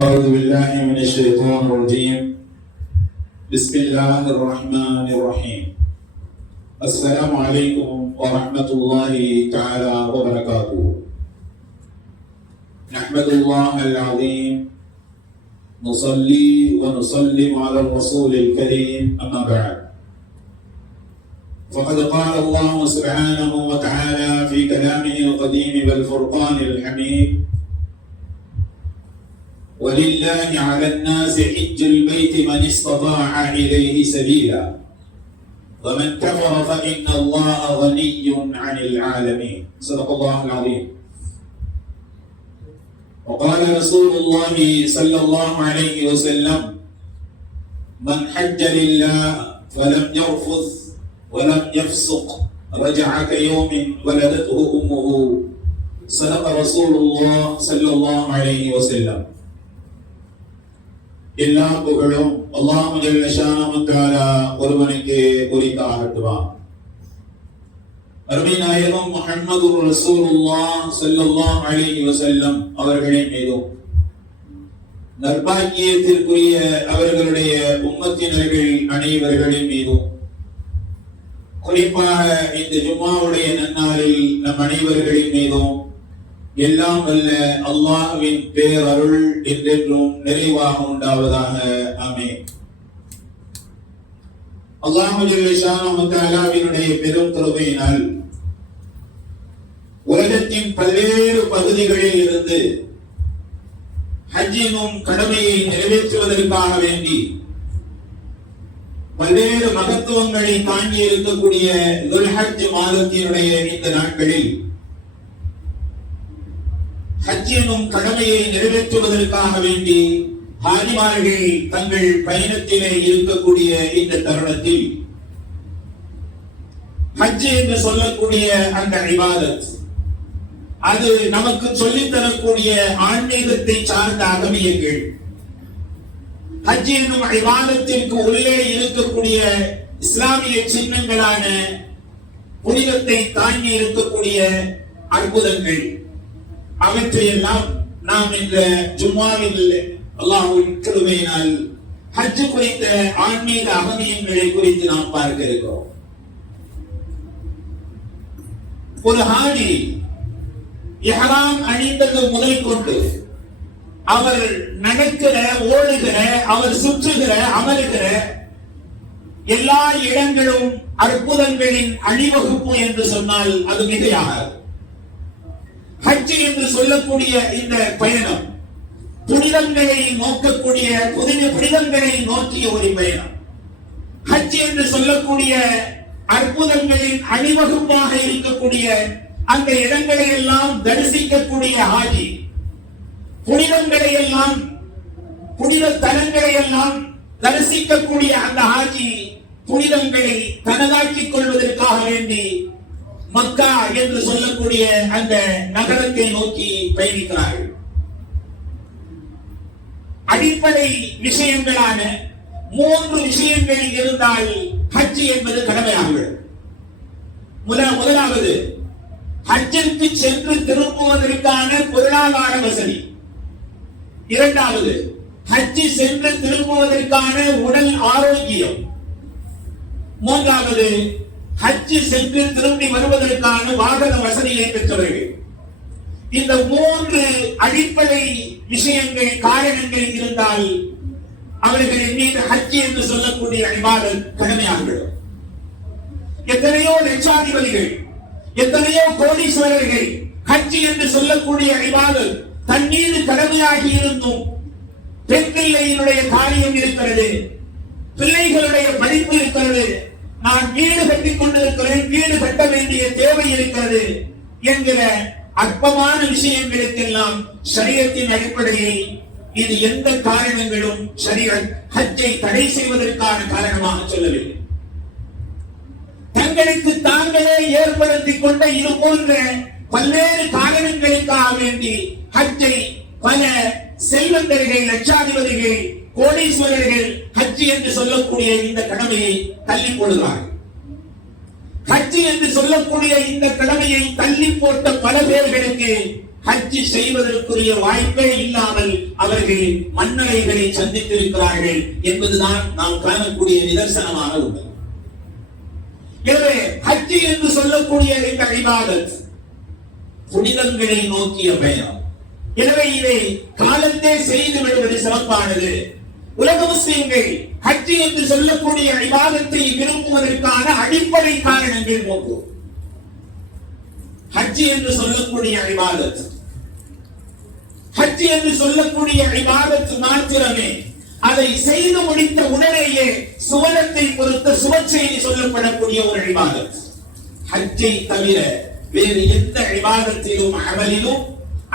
أعوذ بالله من الشيطان الرجيم. بسم الله الرحمن الرحيم. السلام عليكم ورحمة الله تعالى وبركاته. نحمد الله العظيم، نصلي ونسلم على الرسول الكريم، أما بعد. فقد قال الله سبحانه وتعالى في كلامه القديم بالفرقان الحميد: ولله على الناس حج البيت من استطاع إليه سبيلا ومن كفر فإن الله غني عن العالمين. صدق الله العظيم. وقال رسول الله صلى الله عليه وسلم: من حج لله ولم يرفث ولم يفسق رجع كيوم ولدته أمه. صدق رسول الله صلى الله عليه وسلم. எல்லா புகழும் அல்லாஹ் ஜல்ல ஷானஹு தஆலா ஒருவனுக்கு உரித்தாகட்டுமா. அருமை நாயகம் முஹம்மது ரசூலுல்லாஹ் ஸல்லல்லாஹு அலைஹி வஸல்லம் அவர்களின் மீதும் நற்பாக்கியத்திற்குரிய அவர்களுடைய உம்மத்தினர்கள் அனைவர்களின் மீதும் குறிப்பாக இந்த ஜும்மாவுடைய நன்னாளில் நம் அனைவர்களின் மீதும் எல்லாம் வல்ல அல்லாஹ்வின் பேரருள் என்றென்றும் நிறைவாக உண்டாவதாக. ஆமென். அல்லாஹ் ஜல்ல ஷானஹு தஆலாவினுடைய பெரும் கிருபையினால் உலகத்தின் பல்வேறு பகுதிகளில் இருந்து ஹஜ் எனும் கடமையை நிறைவேற்றுவதற்காக வேண்டி பல்வேறு மகத்துவங்களை தாங்கி இருக்கக்கூடிய துல்ஹஜ் மாதத்தினுடைய இந்த நாட்களில் ஹஜ் எனும் கடமையை நிறைவேற்றுவதற்காக வேண்டி ஹாஜிமார்கள் தங்கள் பயணத்திலே இருக்கக்கூடிய இந்த தருணத்தில் ஹஜ் என்று சொல்லக்கூடிய அந்த இபாதத், அது நமக்கு சொல்லித் தரக்கூடிய ஆன்மீகத்தை சார்ந்த அகமியங்கள், ஹஜ் என்னும் இபாதத்திற்கு உள்ளே இருக்கக்கூடிய இஸ்லாமிய சின்னங்களான புனிதத்தை தாங்கி இருக்கக்கூடிய அற்புதங்கள், அவற்றையெல்லாம் நாம் இந்த ஜும்மாவில் அல்லாஹ்வின் கிருபையினால் ஹஜ் குறித்த ஆன்மீக அகமியங்களை குறித்து நாம் பார்க்க இருக்கிறோம். ஒரு ஹாஜி இஹ்ராம் அணிந்தது முதல் கொண்டு அவர் நடக்கிற, ஓடுகிற, அவர் சுற்றுகிற, அமருகிற எல்லா இடங்களும் அற்புதங்களின் அணிவகுப்பு என்று சொன்னால் அது மிகையாகாது. ஹஜ் என்று சொல்லக்கூடிய இந்த பயணம் புனிதங்களை நோக்கக்கூடிய, புனிதங்களை நோக்கிய ஒரு பயணம். ஹஜ் என்று சொல்லக்கூடிய அற்புதங்களின் அணிவகுப்பாக இருக்கக்கூடிய அந்த இடங்களை எல்லாம் தரிசிக்கக்கூடிய ஹாஜி, புனிதங்களை எல்லாம், புனித தலங்களை எல்லாம் தரிசிக்கக்கூடிய அந்த ஹாஜி புனிதங்களை தனதாக்கிக் கொள்வதற்காக வேண்டி மக்கா என்று சொல்லக்கூடிய அந்த நகரத்தை நோக்கி பயணிக்கிறார்கள். அடிப்படை விஷயங்களான 3 விஷயங்கள் இருந்தால் ஹஜ் என்பது கடமையாகிறது. முதலாவது, ஹஜ்ஜிற்கு சென்று திரும்புவதற்கான பொருளாதார வசதி. இரண்டாவது, ஹஜ் சென்று திரும்புவதற்கான உடல் ஆரோக்கியம். மூன்றாவது, ஹஜ் சென்று திரும்பி வருவதற்கான வாகன வசதியை பெற்றவர்கள். இந்த 3 அடிப்படை விஷயங்கள், காரணங்கள் இருந்தால் அவர்களின் மீது ஹஜ் என்று சொல்லக்கூடிய இபாதத் கடமையாகிவிடும். எத்தனையோ லட்சாதிபதிகள், எத்தனையோ கோடீஸ்வரர்கள் ஹஜ் என்று சொல்லக்கூடிய இபாதத் தன் மீது கடமையாகி இருந்தும் பெண் பிள்ளையினுடைய காரியம் இருக்கிறது, பிள்ளைகளுடைய படிப்பு இருக்கிறது, நான் வீடு கட்டிக் கொண்டிருக்கிறேன், வீடு கட்ட வேண்டிய தேவை இருக்கிறது என்கிற அற்பமான விஷயங்களுக்கெல்லாம் ஷரியத்தின் அடிப்படையில் இது எந்த காரணங்களும் ஷரியத் ஹஜ்ஜை தடை செய்வதற்கான காரணமாக சொல்லவில்லை. தங்களுக்கு தாங்களே ஏற்படுத்திக் கொண்ட இது போன்ற பல்வேறு காரணங்களுக்காக வேண்டி ஹஜ்ஜை பல செல்வந்தர்கள், லட்சாதிபதிகள், கோடீஸ்வரர்கள் ஹஜ் என்று சொல்லக்கூடிய இந்த கடமையை தள்ளி போடுகிறார்கள். ஹஜ் என்று சொல்லக்கூடிய இந்த கடமையை தள்ளி போட்ட பல பேர்களுக்கு ஹஜ் செய்வதற்குரிய வாய்ப்பே இல்லாமல் அவர்கள் மன்னரைகளை சந்தித்திருக்கிறார்கள் என்பதுதான் நாம் காணக்கூடிய நிதர்சனமான உண்மை. எனவே ஹஜ் என்று சொல்லக்கூடிய இந்த இபாதத் புனிதங்களை நோக்கிய பயணம். எனவே இதை காலத்தே செய்து விடுவது சிறப்பானது. உலக முஸ்லிம்கள் ஹஜ் என்று சொல்லக்கூடிய இபாதத்தை விரும்புவதற்கான அடிப்படை காரணங்கள் மூன்று. ஹஜ் என்று சொல்லக்கூடிய இபாதத், ஹஜ் என்று சொல்லக்கூடிய இபாதத் மாத்திரமே அதை செய்து முடித்த உடனேயே சுவனத்தை பொறுத்த சுபச்செய்தி சொல்லப்படக்கூடிய ஒரு இபாதத். ஹஜ்ஜை தவிர வேறு எந்த இபாதத்திலும் அமலிலும்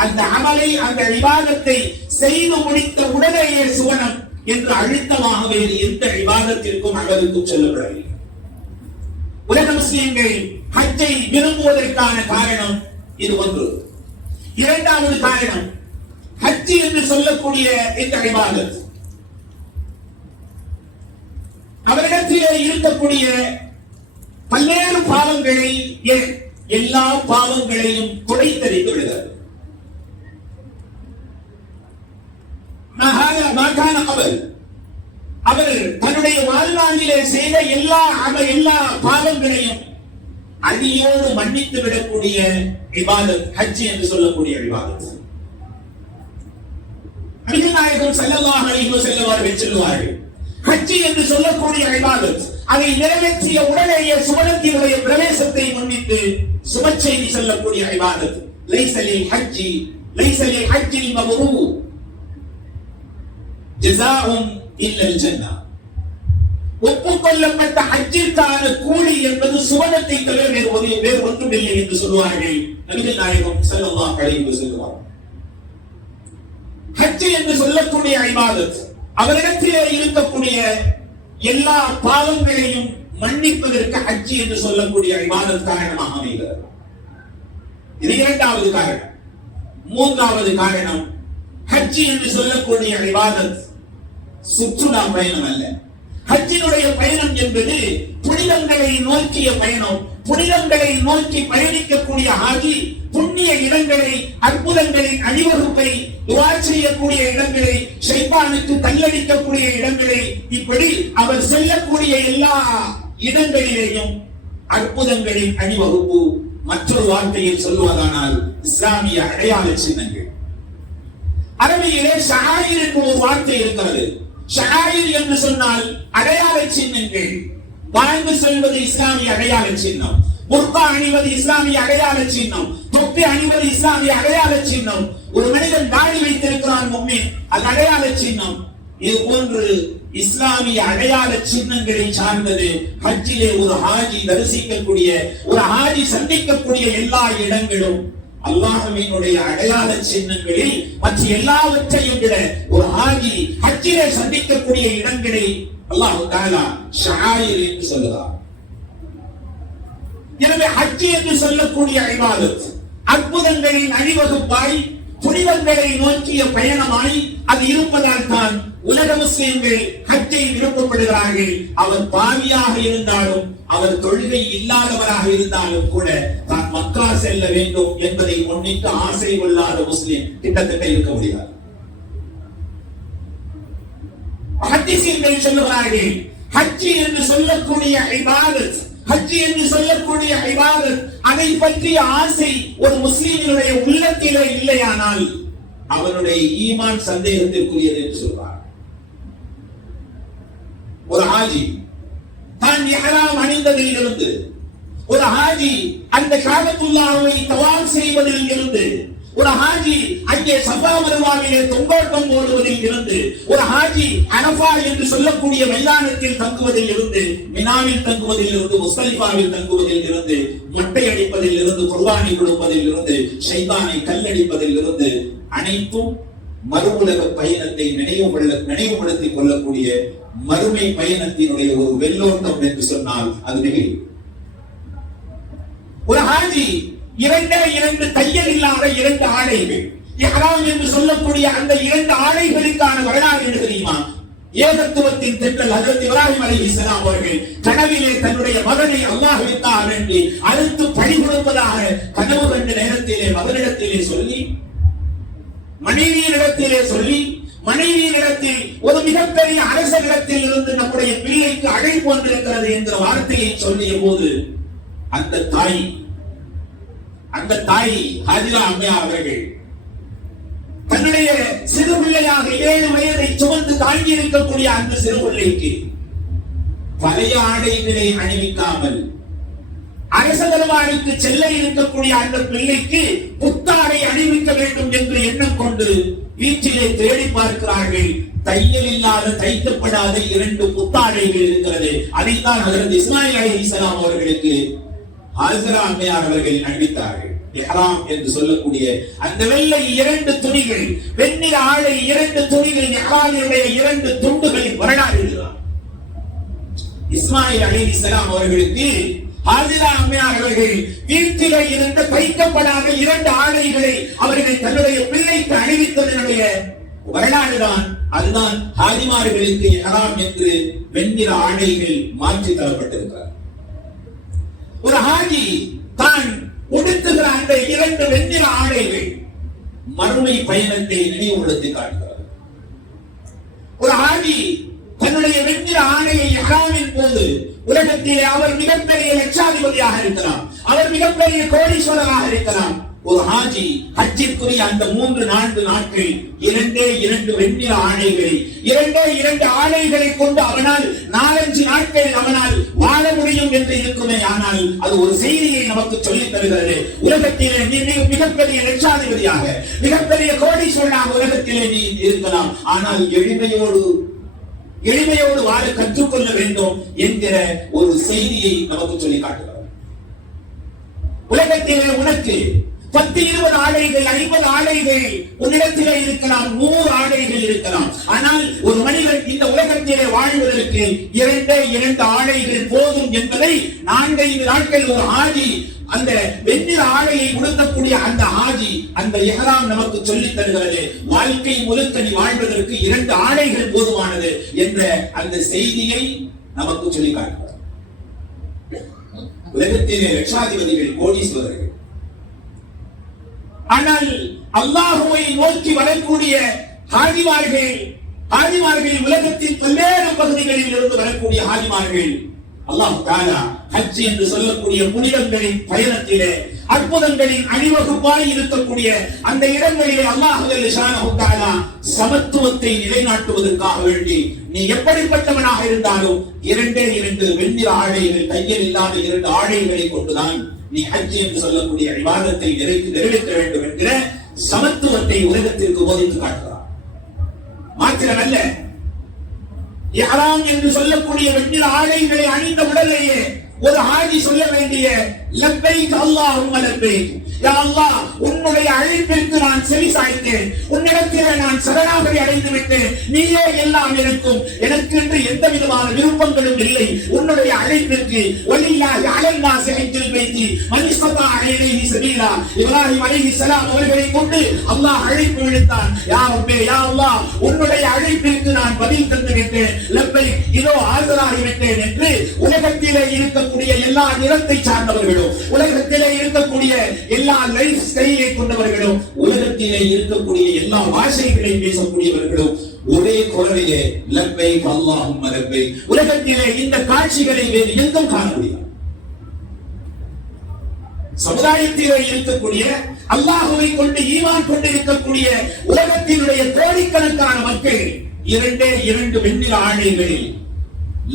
அந்த அமலை அந்த இபாதத்தை செய்து முடித்த உடனேயே சுவனம் என்று அழுத்தமாக வேறு எந்த இபாதத்திற்கும் அமலுக்கும் சொல்லப்படவில்லை. உலக முஸ்லிம்கள் ஹஜ்ஜை விரும்புவதற்கான காரணம் இது ஒன்று. இரண்டாவது காரணம், ஹஜ் என்று சொல்லக்கூடிய இந்த இபாதத் அவரிடத்திலே இருக்கக்கூடிய பல்வேறு பாவங்களை எல்லா பாவங்களையும் துடைத்தறிந்து விடுகிறது. அவர் தன்னுடைய வாழ்நாளிலே செய்த எல்லா பாவங்களையும் அடியோடு மன்னித்து விடக்கூடிய இபாதத் ஹஜ் என்று சொல்லக்கூடிய இபாதத். நபிகள் நாயகம் ஸல்லல்லாஹு அலைஹி வஸல்லம் அவர்கள் சொல்லுவார்கள், ஹஜ் என்று சொல்லக்கூடிய இபாதத் அதை நிறைவேற்றிய உடனேயே சுவனத்தினுடைய பிரவேசத்தை முன்னிட்டு சுபச்செய்தி சொல்லக்கூடிய இபாதத். லைஸ லில் ஹஜ்ஜில் மப்ரூர் ஜஸாஉன் இல்லல் ஜன்னah. ஒப்புக்கொள்ளப்பட்ட ஹஜ்ஜிற்கான கூலி என்பது சுவனத்தை தவிர வேறு ஒன்றுமில்லை என்று சொல்வார்கள் நபிகள் நாயகம் ஸல்லல்லாஹு அலைஹி வஸல்லம். ஹஜ் என்று சொல்லக்கூடிய இபாதத் அவரிடத்திலே இருக்கக்கூடிய எல்லா பாவங்களையும் மன்னிப்பதற்கு ஹஜ் என்று சொல்லக்கூடிய இபாதத் காரணமாக அமைகிறது. இது இரண்டாவது காரணம். மூன்றாவது காரணம், ஹஜ் என்று சொல்லக்கூடிய இபாதத் சுற்றுலா பயணம் அல்ல. ஹஜ்ஜினுடைய பயணம் என்பது புனிதங்களை நோக்கிய பயணம். புனிதங்களை நோக்கி பயணிக்கக்கூடிய ஹாஜி புண்ணிய இடங்களை, அற்புதங்களின் அணிவகுப்பை, துஆ செய்யக்கூடிய இடங்களை, ஷைத்தானுக்கு கல்லடிக்கக்கூடிய இடங்களை, இப்படி அவர் செல்லக்கூடிய எல்லா இடங்களிலேயும் அற்புதங்களின் அணிவகுப்பு. மற்றொரு வார்த்தையில் சொல்வதானால் இஸ்லாமிய அடையாள சின்னங்கள். அரபியிலே ஷஆயிர் என்ற ஒரு வார்த்தை இருக்கிறது. ஷஆயிர் என்று சொன்னால் அடையாள சின்னங்கள். வாழ்ந்து செல்வது இஸ்லாமிய அடையாள சின்னம். புர்கா அணிவது இஸ்லாமிய அடையாள சின்னம். தொப்பி அணிவது இஸ்லாமிய அடையாள சின்னம். ஒரு மனிதன் தாடி வைத்திருக்கிறான் முஃமின், அது அடையாள சின்னம். இது போன்று இஸ்லாமிய அடையாள சின்னங்களை சார்ந்தது ஹஜ்ஜிலே ஒரு ஹாஜி தரிசிக்கக்கூடிய, ஒரு ஹாஜி சந்திக்கக்கூடிய எல்லா இடங்களும் அல்லாஹ்வினுடைய அடையாள சின்னங்களில் மற்ற எல்லாவற்றையும் விட ஒரு ஹாஜி ஹஜ்ஜிலே சந்திக்கக்கூடிய இடங்களை அல்லாஹ் தஆலா ஷஆயிர் என்று சொல்கிறார். எனவே ஹஜ் என்று சொல்லக்கூடிய இபாதத் அற்புதங்களின் அணிவகுப்பாய், புனிதங்களை நோக்கிய பயணமாய் அது இருப்பதால் தான் உலக முஸ்லிம்கள் ஹஜ்ஜை விருப்பப்படுகிறார்கள். அவர் பாவியாக இருந்தாலும், அவர் தொழுகை இல்லாதவராக இருந்தாலும் கூட தான் மக்கா செல்ல வேண்டும் என்பதை முன்னிட்டு ஆசை கொள்ளாத முஸ்லிம் கிட்டத்தட்ட இருக்க முடியாது. ஹதீஸ்கள் சொல்லுகிறார்கள், ஹஜ் என்று சொல்லக்கூடிய இபாதத், ஹஜ் என்று சொல்லக்கூடிய இபாதத், அதை பற்றிய ஆசை ஒரு முஸ்லிமினுடைய உள்ளத்திலே இல்லையானால் அவனுடைய ஈமான் சந்தேகத்திற்குரியது என்று சொல்வார். ஒரு ஹாஜி தான் இஹ்ராம் அணிந்ததில் இருந்து, ஒரு ஹாஜி அந்த காபத்துல்லாஹ்வை தவாஃப் செய்வதில் இருந்து, ஒரு ஹாஜி அங்கே சஃபா மர்வாவிலே தொங்கோட்டம் போடுவதில் இருந்து, ஒரு ஹாஜி அரஃபா என்று சொல்லக்கூடிய மைதானத்தில் தங்குவதில் இருந்து, மினாவில் தங்குவதில் இருந்து, முஸ்தலிஃபாவில் தங்குவதில் இருந்து, மொட்டை அடிப்பதில் இருந்து, குர்பானி கொடுப்பதில் இருந்து, ஷைத்தானை கல்லடிப்பதில் இருந்து, அனைத்தும் மறுவுலக பயணத்தை நினைவுபடுத்திக் கொள்ளக்கூடிய மறுமை பயணத்தினுடைய ஒரு வெள்ளோட்டம் என்று சொன்னால் அது நிகழும். ஒரு ஹாஜி இரண்டு தையல் இல்லாத 2 ஆடைகள், இஹ்ராம் என்று சொல்லக்கூடிய அந்த 2 ஆடைகளுக்கான வரலாறு என்ன தெரியுமா? ஏகத்துவத்தின் தென்றல் ஹஜ்ரத் இப்ராஹிம் அலைஹிஸ்ஸலாம் அவர்கள் கனவிலே தன்னுடைய மகனை அல்லாஹ்விற்காக வேண்டி அறுத்து பலி கொடுப்பதாக கனவு கண்ட நேரத்திலே மகனிடத்திலே சொல்லி, மனைவியினிடத்திலே சொல்லி, மனைவியினிடத்தில் ஒரு மிகப்பெரிய அரசனிடத்தில் இருந்து நம்முடைய பிள்ளைக்கு அழைப்பு வந்திருக்கிறது என்ற வார்த்தையை சொல்லிய போது அந்த தாய் ஹாஜிரா அம்மையார் அவர்கள் தன்னுடைய சிறு பிள்ளையாக 7 வயதை சுமந்து தாங்கி இருக்கக்கூடிய அந்த சிறு பிள்ளைக்கு பழைய ஆடைகளை அணிவிக்காமல் அரச தரவாருக்கு செல்ல இருக்கக்கூடிய அந்த பிள்ளைக்கு புத்தாடை அணிவிக்க வேண்டும் என்று எண்ணம் கொண்டு வீட்டிலே தேடி பார்க்கிறார்கள். தையல் இல்லாத தைக்கப்படாத 2 புத்தாடைகள் இருக்கிறது. அதைத்தான் ஹஜ்ரத் இஸ்மாயில் அலைஹிஸ்ஸலாம் அவர்களுக்கு ஹாஜிரா அம்மையார் அவர்கள் அணிவித்தார்கள். இஹ்ராம் என்று சொல்லக்கூடிய அந்த வெள்ளை 2 துணிகள், வெண்ணிற ஆடை 2 துணிகள், இஹ்ராமினுடைய 2 துண்டுகளின் வரலாறு இதுதான். இஸ்மாயில் அலைஹிஸ்ஸலாம் அவர்களுக்கு ஹாஜிரா அம்மையார் அவர்கள் வீட்டிலே இருந்த தைக்கப்படாத 2 ஆடைகளை அவர்கள் தன்னுடைய பிள்ளைக்கு அணிவித்ததனுடைய வரலாறு தான். அதுதான் ஹாஜிமார்களுக்கு இஹ்ராம் என்று வெண்ணிற ஆடைகள் மாற்றி தரப்பட்டிருக்கிறார். ஒரு ஹாஜி தான் உடுத்துகிற அந்த 2 வெண்ணிற ஆடைகள் மறுமை பயணத்தை நினைவுபடுத்தி காட்டுகிறது. ஒரு ஹாஜி தன்னுடைய வெண்ணிற ஆடையை இஹ்ராமின் போது உலகத்திலே அவர் மிகப்பெரிய லட்சாதிபதியாக இருக்கலாம், அவர் மிகப்பெரிய கோடீஸ்வரராக இருக்கலாம். ஒரு ஹாஜி ஹஜ்ஜிற்குரிய அந்த 3-4 நாட்கள் 2 வெண்ணிற ஆடைகளை 2 ஆடைகளை கொண்டு அவனால் 4-5 நாட்கள் அவனால் வாழ முடியும் என்று இருக்குமே. ஆனால் அது ஒரு செய்தியை நமக்கு சொல்லித் தருகிறது. உலகத்திலே நீ மிகப்பெரிய லட்சாதிபதியாக, மிகப்பெரிய கோடீஸ்வரனாக உலகத்திலே நீ இருக்கலாம், ஆனால் எளிமையோடு வாழ கற்றுக்கொள்ள வேண்டும் என்கிற ஒரு செய்தியை நமக்கு சொல்லி காட்டுகிறார். உலகத்திலே உனக்கு 10-20 ஆடைகள், 50 ஆடைகள் உன்னிடத்திலே இருக்கலாம், 100 ஆடைகள் இருக்கலாம். ஆனால் ஒரு மனிதன் இந்த உலகத்திலே வாழ்வதற்கு 2 ஆடைகள் போதும் என்பதை 4-5 நாட்கள் ஒரு ஹாஜி அந்த வெண்ணிற ஆடையை உடுத்தக்கூடிய அந்த ஹாஜி அந்த இஹ்ராம் நமக்கு சொல்லித் தருகிறது. வாழ்க்கை முழுக்க நீ வாழ்வதற்கு 2 ஆடைகள் போதுமானது என்ற அந்த செய்தியை நமக்கு சொல்லி காட்டுகிறார். உலகத்திலே லட்சாதிபதிகள், கோடீஸ்வரர்கள், ஆனால் அல்லாஹ்வை நோக்கி வரக்கூடிய ஹாஜிமார்கள் உலகத்தின் பல்வேறு பகுதிகளில் இருந்து வரக்கூடிய ஹாஜிமார்கள் அல்லாஹ் தஆலா ஹஜ் என்று சொல்லக்கூடிய புனிதங்களின் பயணத்திலே அற்புதங்களின் அணிவகுப்பாய் இருக்கக்கூடிய அந்த இடங்களிலே அல்லாஹ் ஜல்லஷானஹு தஆலா சமத்துவத்தை நிலைநாட்டுவதற்காக வேண்டி நீ எப்படிப்பட்டவனாக இருந்தாலும் 2 வெண்ணிற ஆடைகள், தையல் இல்லாத 2 ஆடைகளை கொண்டுதான் நீ ஹஜ் என்று சொல்லக்கூடிய இபாதத்தை நிறைவேற்ற வேண்டும் என்கிற சமத்துவத்தை உலகத்திற்கு போதித்து காட்டுகிறார். மாத்திரமல்ல, இஹ்ராம் என்று சொல்லக்கூடிய வெண்ணிற ஆடைகளை அணிந்த உடனேயே ஒரு ஹாஜி சொல்ல வேண்டிய லப்பைக் அல்லாஹும்ம லப்பைக், யா அல்லாஹ் உன்னுடைய அழைப்பிற்கு நான் செவி சாய்த்தேன், உன்னிடத்திலே நான் சரணாகதி அடைந்து விட்டேன், நீயே எல்லாம் எனக்கும், எனக்கு என்று எந்த விதமான விருப்பங்களும் இல்லை, உன்னுடைய அழைப்பிற்கு வலில்லாஹி அலன்னாஸி ஹஜ்ஜுல் பைத்தி மன் இஸ்ததா இலைஹி சபீலா. இப்ராஹிம் அலைஹிஸ்ஸலாம் அவர்களை கொண்டு அல்லாஹ் அழைப்பு விடுத்தான். யா ரப்பே, யா அல்லாஹ் உன்னுடைய அழைப்பிற்கு நான் பதில் தந்து விட்டேன், லப்பைக் இதோ ஆஜராகி விட்டேன் என்று உலகத்திலே இருக்கக்கூடிய எல்லா நிறத்தை சார்ந்தவர்களும், உலகத்திலே இருக்கக்கூடிய எல்லா லைஃப் ஸ்டைலை கொண்டவர்களும், உலகத்திலே இருக்கக்கூடிய எல்லா பாஷைகளை பேசக்கூடியவர்களும் ஒரே குரலிலே லப்பைக் அல்லாஹும்ம லப்பைக். உலகத்திலே இந்த காட்சிகளை வேறு எங்கும் காண முடியாது. சமுதாயத்திலே இருக்கக்கூடிய அல்லாஹ்வை கொண்டு ஈமான் கொண்டிருக்கக்கூடிய உலகத்தினுடைய கோடிக்கணக்கான மக்கள் 2 வெண்ணிற ஆடைகளில்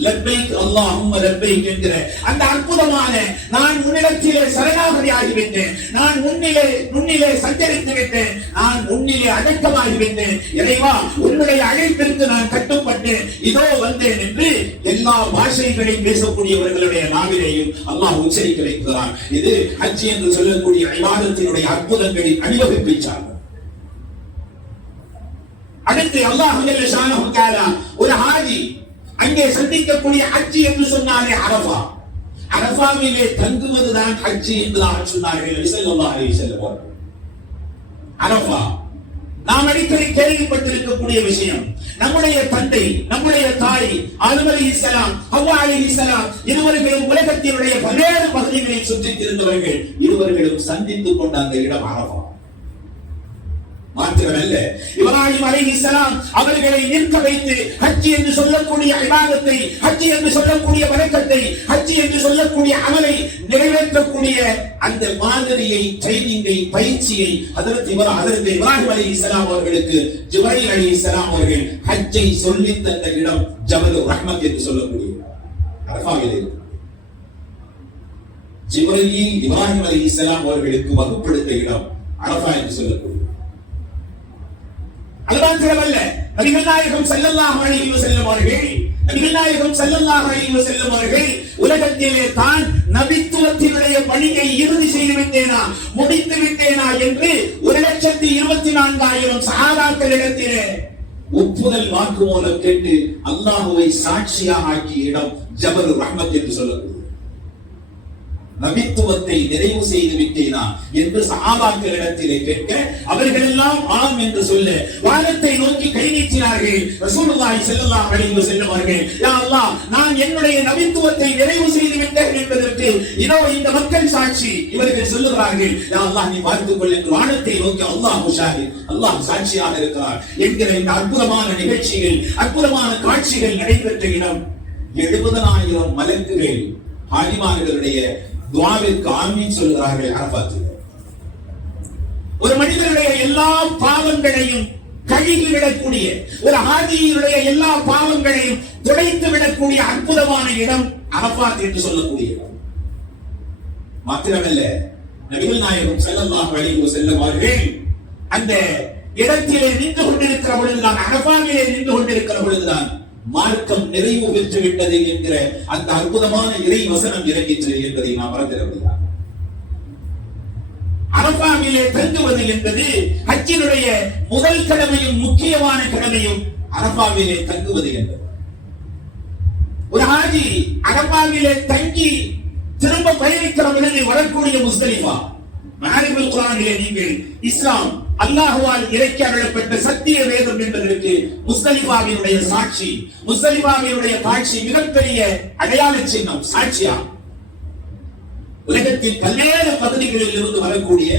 லப்பைக் அல்லாஹும்ம லப்பைக் என்கிற அந்த அற்புதமான நான் உன்னிடத்திலே சரணாகதி ஆகிவிட்டேன், நான் உன்னிலே சஞ்சரித்து விட்டேன், நான் உன்னிலே அடக்கமாகிவிட்டேன், இறைவா உன்னுடைய அழைப்பிற்கு நான் கட்டுப்பட்டேன், இதோ வந்தேன் என்று எல்லா பாஷைகளையும் பேசக்கூடியவர்களுடைய நாவிலையும் அல்லாஹ் உச்சரிக்க வைக்கிறான். இது ஹஜ் என்று சொல்லக்கூடிய இபாதத்தினுடைய அற்புதங்களின் அணிவகுப்பை சார்ந்தது. அடுத்து அல்லாஹ் ஜல்லஷானஹு தஆலா ஒரு ஹாஜி அங்கே சந்திக்கக்கூடிய ஹஜ் என்று சொன்னாலே அரஃபா, அரஃபாவிலே தங்குவதுதான் ஹஜ் என்று சொன்னார்கள் ஸல்லல்லாஹு அலைஹி வஸல்லம். அரஃபா நாம் அடிக்கடி கேள்விப்பட்டிருக்கக்கூடிய விஷயம், நம்முடைய தந்தை, நம்முடைய தாய் ஆதம் அலைஹிஸ்ஸலாம், ஹவ்வா அலைஹிஸ்ஸலாம் இருவர்களும் உலகத்தினுடைய பல்வேறு பகுதிகளில் சுற்றித் திரிந்தவர்கள். இருவர்களும் சந்தித்துக் கொண்ட அந்த இடம் அரஃபா. மாத்திரமல்ல, இப்ராஹிம் அலைஹிஸ்ஸலாம் அவர்களை நிற்க வைத்து ஹஜ் என்று சொல்லக்கூடிய இபாதத்தை, ஹஜ் என்று சொல்லக்கூடிய வணக்கத்தை, ஹஜ் என்று சொல்லக்கூடிய அமலை நிறைவேற்றக்கூடிய அந்த மாதிரியை, ட்ரைனிங்கை, பயிற்சியை ஹஜ்ரத் இப்ராஹிம் அலைஹிஸ்ஸலாம் அவர்களுக்கு ஜிப்ரீல் அலைஹிஸ்ஸலாம் அவர்கள் ஹஜ்ஜை சொல்லி தந்த இடம் ஜபலுர் ரஹ்மத் என்று சொல்லக்கூடிய அரஃபாவிலே. ஜிப்ரீல் இப்ராஹிம் அலைஹிஸ்ஸலாம் அவர்களுக்கு வகுப்படுத்த இடம் அரஃபா என்று சொல்லக்கூடிய. அதுமாத்திரமல்ல, நபிகள் நாயகம் ஸல்லல்லாஹு அலைஹி வஸல்லம் அவர்கள் உலகத்திலே தான் நபித்துவத்தினுடைய பணியை இறுதி செய்து விட்டேனா, முடித்து விட்டேனா என்று 1,24,000 சஹாபாக்களிடத்திலே ஒப்புதல் வாக்குமூலம் கேட்டு அல்லாஹ்வை சாட்சியாக ஆக்கிய இடம் ஜபலுர் ரஹ்மத் என்று சொல்லக்கூடிய. நபித்துவத்தை நிறைவு செய்து விட்டேனா என்று சஹாபாக்களிடத்திலே கேட்க, அவர்கள் எல்லாம் ஆம் என்று சொல்ல வானத்தை நோக்கி கை நீட்டினார்கள். ரசூலுல்லாஹி ஸல்லல்லாஹு அலைஹி வஸல்லம் அவர்கள், யா அல்லாஹ், நான் என்னுடைய நபித்துவத்தை நிறைவு செய்து விட்டேன் என்பதற்கு இதோ இந்த மக்கள் சாட்சி. இவர்கள் சொல்லுகிறார்கள், யா அல்லாஹ், நீ பார்த்துக் கொள் என்று வானத்தை நோக்கி அல்லாஹ் ஷாஹித், அல்லாஹ் சாட்சியாக இருக்கிறார் என்கிற இந்த அற்புதமான நிகழ்ச்சிகள், அற்புதமான காட்சிகள் நடைபெற்ற இடம் 70,000 மலக்குகள் ஹாஜிமார்களுடைய துஆவிற்கு ஆமீன் சொல்கிறார்கள் அரஃபாத்தில். ஒரு மனிதனுடைய எல்லா பாவங்களையும் கழுவி விடக்கூடிய, ஒரு ஹாஜியினுடைய எல்லா பாவங்களையும் துடைத்து விடக்கூடிய அற்புதமான இடம் அரஃபாத் என்று சொல்லக்கூடிய இடம். மாத்திரமல்ல, நபிகள் நாயகம் ஸல்லல்லாஹு அலைஹி வஸல்லம் அவர்கள் அந்த இடத்திலே நின்று கொண்டிருக்கிற பொழுதுதான், அரஃபாவிலே நின்று கொண்டிருக்கிற பொழுதுதான் மார்க்கம் நிறைவு பெற்று விட்டது என்கிற அந்த அற்புதமான இறை வசனம் இறங்கிற்று என்பதை நாம் மறந்துவிட முடியாது. அரஃபாவிலே தங்குவது என்பது ஹஜ்ஜினுடைய முதல் கடமையும் முக்கியமான கடமையும் அரஃபாவிலே தங்குவது என்பது. ஒரு ஹாஜி அரஃபாவிலே தங்கி திரும்ப பயணிக்கிற பொழுது வரக்கூடிய முஸ்தலிஃபா. மஆரிஃபுல் குர்ஆனிலே நீங்கள் இஸ்லாம் அல்லாஹ்வால் இறக்கி அருளப்பட்ட சத்திய வேதம் என்பதற்கு முஸ்தலிஃபாவினுடைய சாட்சி, முஸ்தலிஃபாவினுடைய காட்சி மிகப்பெரிய அடையாள சின்னம், சாட்சியா. உலகத்தின் பல்வேறு பகுதிகளில் இருந்து வரக்கூடிய,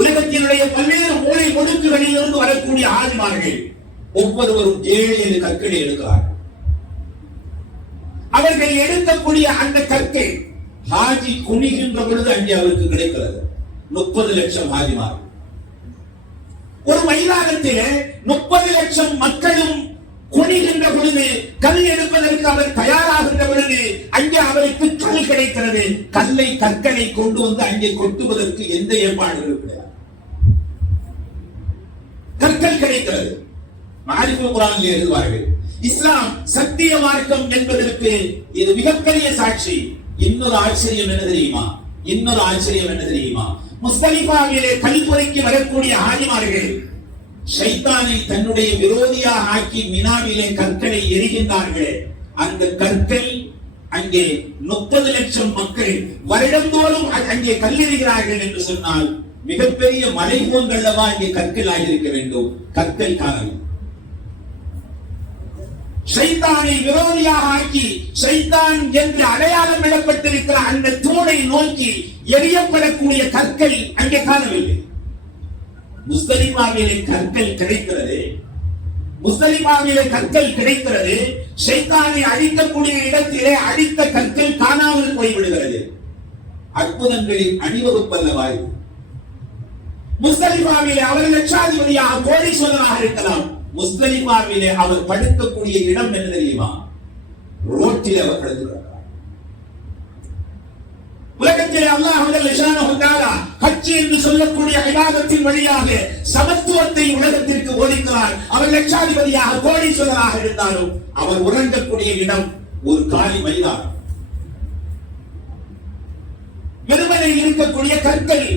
உலகத்தினுடைய பல்வேறு மூலை முடுக்குகளில் இருந்து வரக்கூடிய ஆதிமார்கள் ஒவ்வொருவரும் 7 கற்களை எடுக்கிறார்கள். அவர்கள் எடுக்கக்கூடிய அந்த கற்கள் ஹாஜி குனிகின்ற பொழுது அங்கே அவருக்கு கிடைக்கிறது. 30 லட்சம் ஹாஜிமார்கள் ஒரு மைதானத்திலே 30 லட்சம் மக்களும் குனிகின்ற பொழுது, கல் எடுப்பதற்கு அவர் தயாராகின்ற பொழுது அங்கே அவருக்கு கல் கிடைக்கிறது. கற்களை கொண்டு வந்து அங்கே கொட்டுவதற்கு எந்த ஏற்பாடுகளும் கிடையாது. கற்கள் கிடைக்கிறது. மஆரிஃபுல் குர்ஆனிலே எழுதுவார்கள், இஸ்லாம் சத்திய மார்க்கம் என்பதற்கு இது மிகப்பெரிய சாட்சி. இன்னொரு ஆச்சரியம் என்ன தெரியுமா? முஸ்தலிஃபாவிலே கல்புரைக்கு வரக்கூடிய ஹாஜிமார்கள் ஷைத்தானை தன்னுடைய விரோதியாக ஆக்கி மினாவிலே கற்களை எரிகின்றார்களே, அந்த கற்கள் அங்கே 30 லட்சம் மக்கள் வருடந்தோறும் அங்கே கல்லெறிகிறார்கள் என்று சொன்னால் மிகப்பெரிய மலை போன்றல்லவா இங்கே கற்கள் ஆகியிருக்க வேண்டும். கற்கள் காணவில்லை. ஷைத்தானை விரோதியாக ஆக்கி ஷைத்தான் என்று அடையாளம் இடப்பட்டிருக்கிற அந்த தூணை நோக்கி எரியப்படக்கூடிய கற்கள் அங்கே காணவில்லை. முஸ்தலிஃபாவிலே கற்கள் கிடைக்கிறது. ஷைத்தானை அழிக்கக்கூடிய இடத்திலே அடித்த கற்கள் காணாமல் போய்விடுகிறது. அற்புதங்களின் அணிவகுப்பல்லவா இது. முஸ்தலிஃபாவிலே அவர் லட்சாதிபதியாக கோடீஸ்வரராக இருக்கலாம். முஸ்தலிஃபாவிலே அவர் படுக்கக்கூடிய இடம் என்ன தெரியுமா? ரோட்டில் அவர் படுக்கிறார். உலகத்திலே அல்லாஹ் ஜல்லஷானஹு தஆலா ஹஜ் என்று சொல்லக்கூடிய இபாதத்தின் வழியாக சமத்துவத்தை உலகத்திற்கு போதிக்கிறார். அவர் லட்சாதிபதியாக கோடீஸ்வரராக இருந்தாலும் அவர் உறங்கக்கூடிய இடம் ஒரு காலி மைதானம். வெறுமனே இருக்கக்கூடிய கற்கள்,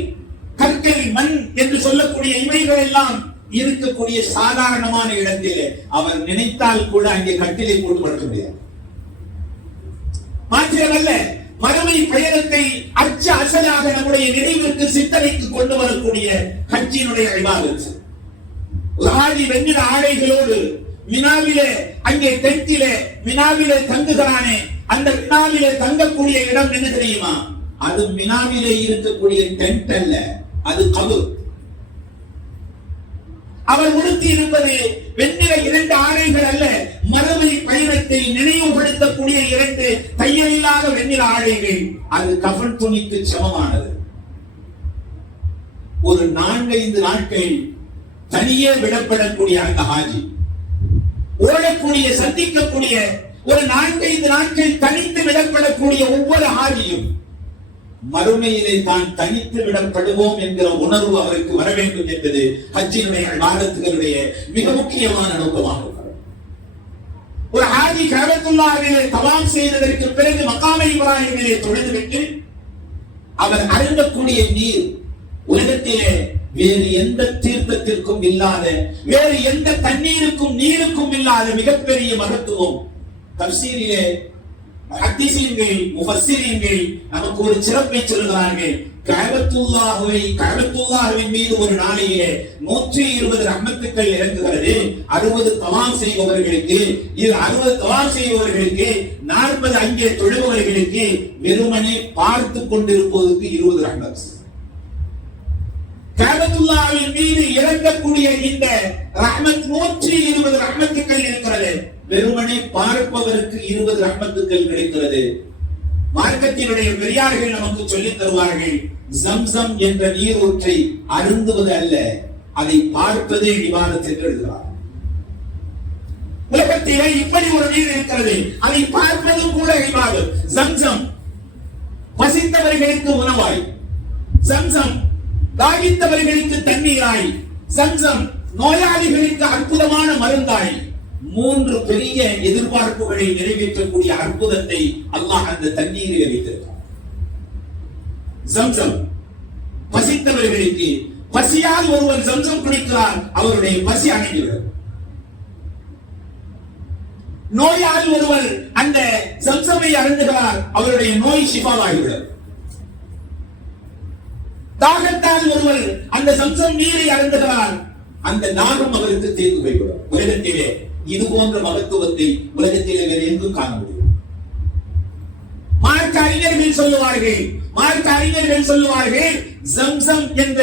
மண் என்று சொல்லக்கூடிய இவைகள் எல்லாம் இருக்கக்கூடிய சாதாரணமான இடத்திலே அவர் நினைத்தால் கூட அங்கே கட்டிலை போட்டு படுக்க முடியாது. மாத்திரமல்ல, மறுமை பயணத்தை அச்ச அசலாக நம்முடைய நினைவிற்கு சிந்தனைக்கு கொண்டு வரக்கூடிய ஹஜ்ஜினுடைய இபாதத். ஒரு ஹாஜி வெண்ணிற ஆடைகளோடு மினாவிலே அங்கே டென்ட்டிலே மினாவிலே தங்குகிறானே, அந்த மினாவிலே தங்கக்கூடிய இடம் என்ன தெரியுமா? அது மினாவிலே இருக்கக்கூடிய டென்ட் அல்ல, அது கபர். அவர் உடுத்தி இருப்பது வெண்ணிற 2 ஆடைகள் அல்ல, மறுமை பயணத்தை நினைவுபடுத்தக்கூடிய 2 தையலில்லாத வெண்ணிற ஆடைகள். அது கஃன் துணிக்கு சமமானது. ஒரு 4-5 நாட்கள் தனியே விடப்படக்கூடிய அந்த ஹாஜி, ஓடக்கூடிய சந்திக்கக்கூடிய ஒரு 4-5 நாட்கள் தனித்து விடப்படக்கூடிய ஒவ்வொரு ஹாஜியும் மறுமையிலே தான் தனித்து விடப்படுவோம் என்கிற உணர்வு அவருக்கு வர வேண்டும் என்பது ஹஜ்ஜினுடைய இபாதத்துகளுடைய மிக முக்கியமான நோக்கமாக. ஒரு ஹாஜி கஅபத்துல்லாஹிலே தவாஃப் செய்ததற்கு பிறகு மகாமே இப்ராஹிமிலே தொழுதுவிட்டு அவர் அருந்தக்கூடிய நீர் உலகத்திலே வேறு எந்த தீர்த்தத்திற்கும் இல்லாத, வேறு எந்த தண்ணீருக்கும் நீருக்கும் இல்லாத மிகப்பெரிய மகத்துவம். தஃசீரிலே ஹதீஸீன்கள் முஃபஸ்ஸிரீன்கள் நமக்கு ஒரு சிறப்பை சொல்கிறார்கள். கஅபத்துல்லாஹ்வின் மீது ஒரு நாளையிலே 120 ரஹ்மத்துக்கள் இறங்குகிறது. 60 தவாஃப் செய்பவர்களுக்கு, 60 தவாஃப் செய்பவர்களுக்கு, 40 அங்கே தொழுபவர்களுக்கு வெறுமனே பார்த்து கொண்டிருப்பதற்கு 20 ரஹ்மத். கஅபத்துல்லாஹ்வின் மீது இறங்கக்கூடிய இந்த ரஹ்மத் 120 ரஹ்மத்துக்கள் இருக்கிறது. வெறுமனே பார்ப்பவருக்கு 20 ரஹ்மத்துக்கள் கிடைக்கிறது. மார்க்கத்தினுடைய பெரியார்கள் நமக்கு சொல்லித் தருவார்கள், ஜம்சம் என்ற நீரூற்றை அருந்துவது அல்ல, அதை பார்ப்பதே இபாதத் என்று எழுதுகிறார். உலகத்திலே இப்படி ஒரு நீர் இருக்கிறது, அதை பார்ப்பதும் கூட இபாதத். ஜம்சம் பசித்தவர்களுக்கு உணவாய், ஜம்சம் தாகித்தவர்களுக்கு தண்ணீராய், ஜம்சம் நோயாளிகளுக்கு அற்புதமான மருந்தாய், 3 பெரிய எதிர்பார்ப்புகளை நிறைவேற்றக்கூடிய அற்புதத்தை அல்லாஹ் அந்த தண்ணீரில் வைத்திருக்கிறார். ஜம்சம் பசித்தவர்களுக்கு, பசியால் ஒருவர் ஜம்சம் குடிக்கிறார், அவருடைய பசி அணைந்துவிடும். நோயால் ஒருவர் அந்த ஜம்சமை அருந்துகிறார், அவருடைய நோய் ஷிஃபாவாகிவிடும். தாகத்தால் ஒருவர் அந்த ஜம்சம் நீரை அருந்துகிறார், அந்த தாகம் அவருக்கு தீர்ந்து போய்விடும். உலகத்திலே இது போன்ற மகத்துவத்தை உலகத்திலே வேறு எங்கும் காண முடியும். மார்க்க அறிஞர்கள் சொல்லுவார்கள் ஜம்சம் என்ற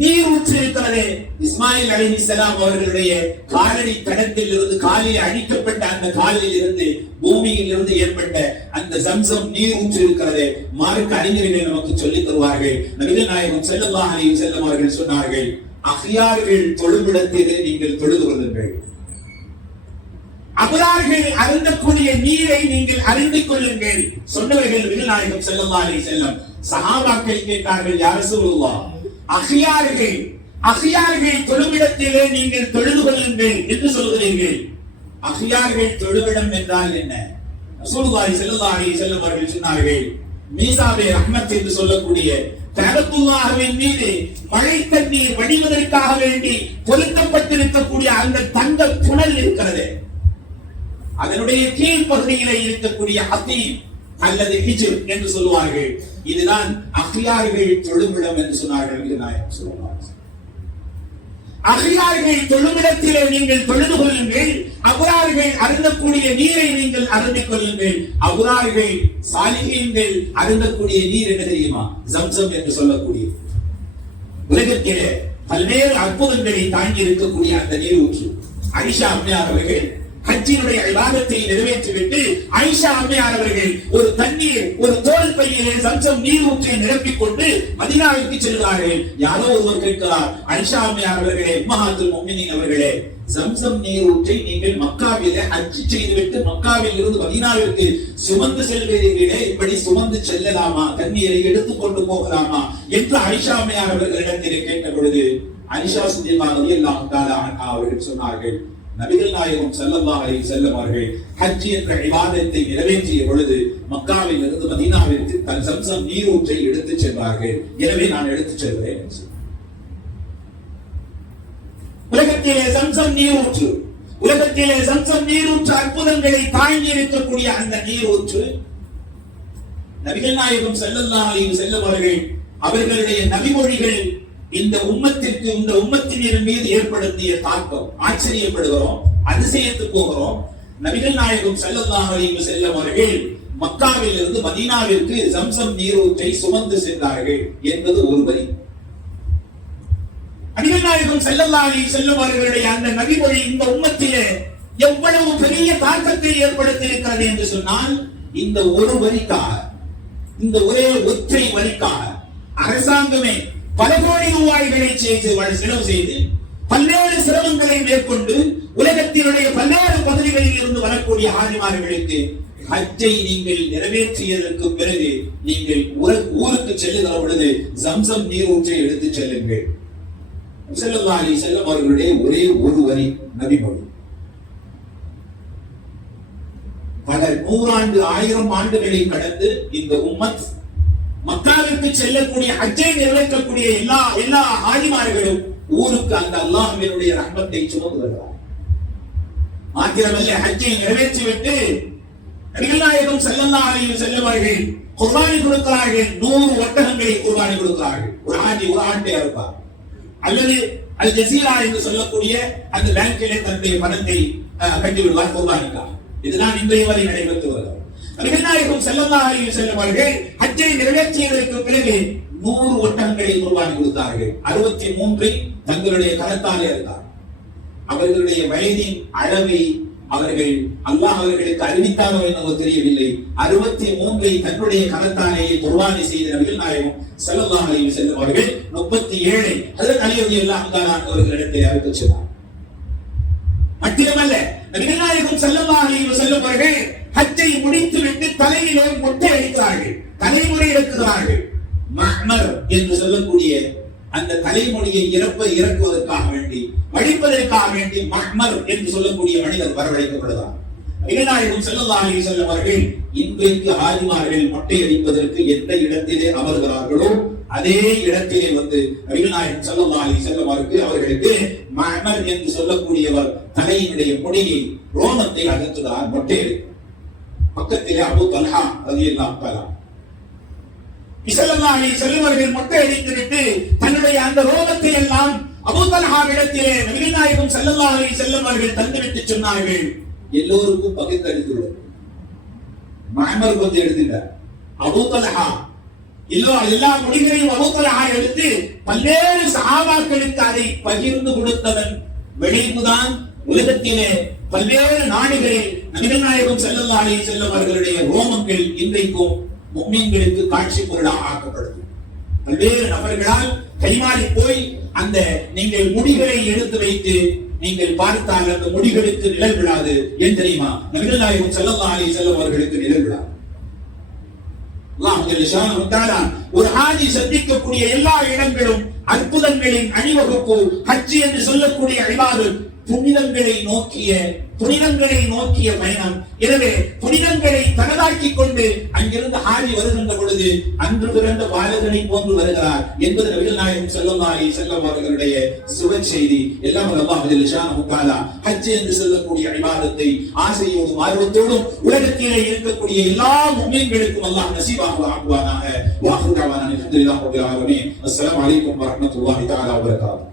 நீர் ஊற்று இருக்கிறது, இஸ்மாயில் அலைஹிஸ்ஸலாம் அவர்களுடைய காலடி தடத்தில் இருந்து, காலில் அழிக்கப்பட்ட அந்த காலில் இருந்து, பூமியில் இருந்து ஏற்பட்ட அந்த ஜம்சம் நீர் ஊற்று இருக்கிறது. மார்க்க அறிஞர்கள் நமக்கு சொல்லித் தருவார்கள். நபிகள் நாயகம் ஸல்லல்லாஹு அலைஹி வஸல்லம் அவர்கள் சொன்னார்கள், அஹ்யார்கள் தொழுமிடத்திலே நீங்கள் தொழுது கொள்ளுங்கள், அபரார்கள் அருந்தக்கூடிய நீரை நீங்கள் அறிந்து கொள்ளுங்கள். சொன்னவர்கள் நபிகள் நாயகம் ஸல்லல்லாஹு அலைஹி வஸல்லம். சஹாபாக்கள் கேட்டார்கள், யா ரசூலுல்லாஹ், அஹ்யார்கள் தொழுமிடத்திலே நீங்கள் தொழுது கொள்ளுங்கள் என்று சொல்கிறீர்கள், அஹ்யார்கள் தொழுமிடம் என்றால் என்ன? ரசூலுல்லாஹி ஸல்லல்லாஹு அலைஹி வஸல்லம் அவர்கள் சொன்னார்கள், மீசாபே ரஹ்மத் என்று சொல்லக்கூடிய கஅபத்துல்லாஹ்வின் மீது மழை தண்ணீர் வடிவதற்காக வேண்டி பொருத்தப்பட்டிருக்கக்கூடிய அந்த தங்க புனல் இருக்கிறது, அதனுடைய கீழ் பகுதியிலே இருக்கக்கூடிய ஹதீம் அல்லது ஹிஜ்ர் என்று சொல்லுவார்கள். இதுதான் அஹ்யார்கள் தொழுமிடம் என்று சொன்னார்கள். அஹ்யார்கள் தொழுமிடத்திலே நீங்கள் தொழுது கொள்ளுங்கள், அபரார்கள் அருந்தக்கூடிய நீரை நீங்கள் அருந்திக் கொள்ளுங்கள். அபரார்கள் சாலிஹீன்கள் அருந்தக்கூடிய நீர் என்ன தெரியுமா? ஜம்சம் என்று சொல்லக்கூடிய உலகத்திலே பல்வேறு அற்புதங்களை தாங்கி இருக்கக்கூடிய அந்த நீர் ஊற்று. ஆயிஷா அம்மையார் அவர்கள் ஹஜ்ஜினுடைய இபாதத்தை நிறைவேற்றிவிட்டு ஆயிஷா அம்மையார் அவர்கள் ஒரு தண்ணீர், ஒரு தோல் பையிலே ஜம்சம் நீர் ஊற்றி நிரப்பிக் கொண்டு மதீனாவுக்கு செல்கிறார்கள். யாரோ ஒருவர் கேட்கிறார், ஆயிஷா அம்மையார் அவர்களே, உம்மஹாத்துல் முஃமினீன் அவர்களே, ஜம்சம் நீர் ஊற்றி நீங்கள் மக்காவிலே ஹஜ் செய்துவிட்டு மக்காவில் இருந்து மதீனாவிற்கு சுமந்து செல்வீர்களே, இப்படி சுமந்து செல்லலாமா, தண்ணீரை எடுத்துக்கொண்டு போகலாமா என்று ஆயிஷா அம்மையார் அவர்களிடத்திலே கேட்ட பொழுது ஆயிஷா சித்திகா ரலியல்லாஹு தஆலா அன்ஹா அவர்கள் சொன்னார்கள், நபிகள் நாயகம் ஸல்லல்லாஹு அலைஹி வஸல்லம் அவர்கள் ஹஜ் என்ற இபாதத்தை நிறைவேற்றிய பொழுது மக்காவில் இருந்து மதீனாவிற்கு தன் ஜம்சம் நீரூற்றை எடுத்துச் சென்றார்கள், எனவே நான் எடுத்துச் செல்கிறேன். உலகத்திலே ஜம்சம் நீரூற்று, உலகத்திலே ஜம்சம் நீரூற்று அற்புதங்களை தாங்கி இருக்கக்கூடிய அந்த நீரூற்று நபிகள் நாயகம் ஸல்லல்லாஹு அலைஹி வஸல்லம் அவர்கள் அவர்களுடைய நபிமொழிகள் இந்த உம்மத்திற்கு இந்த உம்மத்தினர் மீது ஏற்படுத்திய தாக்கம் ஆச்சரியப்படுகிறோம், அதிசயத்து போகிறோம். நபிகள் நாயகம் ஸல்லல்லாஹு அலைஹி வஸல்லம் அவர்கள் மக்காவில் இருந்து மதீனாவிற்கு ஜம்சம் நீரூற்றை சுமந்து சென்றார்கள் என்பது ஒரு வரி. நபிகள் நாயகம் ஸல்லல்லாஹு அலைஹி வஸல்லம் அவர்களுடைய அந்த நபிமொழி இந்த உம்மத்திலே எவ்வளவு பெரிய தாக்கத்தை ஏற்படுத்தி இருக்கிறது என்று சொன்னால், இந்த ஒரு வரிக்காக, இந்த ஒரே ஒற்றை வரிக்காக அரசாங்கமே பல கோடி ரூபாய்களை செலவு செய்து பல்வேறு சிரமங்களை மேற்கொண்டு உலகத்தினுடைய பல்வேறு பகுதிகளில் இருந்து வரக்கூடிய ஹாஜிமார்களுக்கு ஹஜ்ஜை நீங்கள் நிறைவேற்றியதற்கு பிறகு நீங்கள் ஊருக்கு செல்லுகிற பொழுது ஜம்சம் நீரூற்றை எடுத்து செல்லுங்கள். ஸல்லல்லாஹு அலைஹி வஸல்லம் அவர்களுடைய ஒரே ஒரு வரி நபிமொழி. பல நூறாண்டு 1000 ஆண்டுகளை கடந்து இந்த உம்மத் மக்காவிற்கு செல்லக்கூடிய ஹஜ்ஜை நிறைவேற்றக்கூடிய எல்லா ஹாஜிமார்களும் ஊருக்கு அந்த அல்லாஹ்வினுடைய ரஹ்மத்தை சுமந்து வருகிறார். மாத்திரமல்ல, ஹஜ்ஜை நிறைவேற்றிவிட்டு நபிகள் நாயகம் ஸல்லல்லாஹு அலைஹி வஸல்லம் அவர்கள் குர்பானி கொடுக்கிறார்கள். 100 ஒட்டகங்களை குர்பானி கொடுக்கிறார்கள். ஒரு ஹாஜி ஒரு ஆட்டை அறுப்பார், அல்லது அல் ஜஸீரா என்று சொல்லக்கூடிய அந்த பேங்கிலே தன்னுடைய பணத்தை கட்டி விடுவார் குர்பானிக்காக. இதுதான் இன்றைய வரை நடைபெற்று வருகிறது. நபிகள் நாயகம் ஸல்லல்லாஹு அலைஹி வஸல்லம் அவர்கள் ஹஜ்ஜை நிறைவேற்றியதற்கு பிறகு 100 ஒட்டகங்களை குர்பானி கொடுத்தார்கள். 63 தங்களுடைய கரத்தாலே இருந்தார். அவர்களுடைய வயதின் அளவை அவர்கள் அல்லாஹ் அவர்களுக்கு அறிவித்தாரோ என்னவோ தெரியவில்லை. 63 தன்னுடைய கரத்தாலேயே குர்பானி செய்த நபிகள் நாயகம் ஸல்லல்லாஹு அலைஹி வஸல்லம் அவர்கள் 37 ஹஜ்ரத் அலி ரலியல்லாஹு தஆலா அவர்களிடத்தில் அறிவித்து சொன்னார். மட்டுமல்ல, நபிகள் நாயகம் ஸல்லல்லாஹு அலைஹி வஸல்லம் அவர்கள் ஹஜ்ஜை முடித்துவிட்டு தலையிலே மொட்டை அடிக்கிறார்கள், தலைமுடி எடுக்கிறார்கள். மஹ்மர் என்று சொல்லக்கூடிய அந்த தலைமுடியை இறக்குவதற்காக வேண்டி, வடிப்பதற்காக வேண்டி மஹ்மர் என்று சொல்லக்கூடிய மனிதர் வரவழைக்கப்படுகிறார். நபிகள் நாயகம் ஸல்லல்லாஹு அலைஹி வஸல்லம் அவர்கள் இன்றைக்கு ஹாஜிமார்கள் மொட்டை அடிப்பதற்கு எந்த இடத்திலே அமர்கிறார்களோ அதே இடத்திலே வந்து நபிகள் நாயகம் ஸல்லல்லாஹு அலைஹி வஸல்லம் அவர்களுக்கு மஹ்மர் என்று சொல்லக்கூடியவர் தலையினுடைய முடியை ரோமத்தை அகற்றுகிறார், மொட்டை எடுக்கிறார். பக்கத்திலே அபூ தல்ஹா ரலியல்லாஹு தஆலா ஸல்லல்லாஹு அலைஹி வஸல்லம் அவர்கள் மொட்டை அடித்துவிட்டு தன்னுடைய அந்த ரோமத்தை எல்லாம் அபூ தல்ஹாவிடத்திலே நபிகள் நாயகம் ஸல்லல்லாஹு அலைஹி வஸல்லம் அவர்கள் தந்துவிட்டு சொன்னார்கள், எல்லோருக்கும் பகிர்ந்து அளித்துள்ளது. மஹ்மர் கொஞ்சம் எடுத்துட்டார். அபூ தல்ஹா எல்லா முடிகளையும் அபூ தல்ஹா எடுத்து பல்வேறு சஹாபாக்களுக்கு அதை பகிர்ந்து கொடுத்ததன் விளைவுதான் உலகத்திலே பல்வேறு நாடுகளில் நபிகள் நாயகம் ஸல்லல்லாஹு அலைஹி வஸல்லம் அவர்களுடைய ரோமங்கள் இன்றைக்கும் முஃமின்களுக்கு காட்சி பொருளாக ஆக்கப்படுது. பல்வேறு நபர்களால் கைமாறி போய் அந்த நீங்கள் முடிகளை எடுத்து வைத்து நீங்கள் பார்த்தால் அந்த முடிகளுக்கு நிழல் விழாது. ஏன் தெரியுமா? நபிகள் நாயகம் ஸல்லல்லாஹு அலைஹி வஸல்லம் அவர்களுக்கு நிழல் விழாது. அல்லாஹ் ஜல்ல ஷானஹு தஆலா ஒரு ஹாஜி சந்திக்கக்கூடிய எல்லா இடங்களும் அற்புதங்களின் அணிவகுப்பு. ஹஜ் என்று சொல்லக்கூடிய இபாதத் புனிதங்களை நோக்கிய பயணம். எனவே புனிதங்களை தனதாக்கிக் கொண்டு அங்கிருந்து ஹாஜி வருகின்ற பொழுது அன்று பிறந்த பாலகனை போன்று வருகிறார் என்பது நபிகள் நாயகம் ஸல்லல்லாஹு அலைஹி வஸல்லம் அவர்களுடைய சுப செய்தி. எல்லாம் அல்லாஹ் ஜல்ல ஷானஹு தஆலா ஹஜ் என்று சொல்லக்கூடிய இபாதத்தை ஆசையோடும் ஆர்வத்தோடும் உலகத்திலே இருக்கக்கூடிய எல்லா முஃமின்களுக்கும் அல்லாஹ் நசீபாக்குவானாக. வ ஆகிரு தஅவானா அல்ஹம்துலில்லாஹி ரப்பில் ஆலமீன். அஸ்ஸலாமு அலைக்கும் வ ரஹ்மத்துல்லாஹி தஆலா வ பரகாத்துஹு.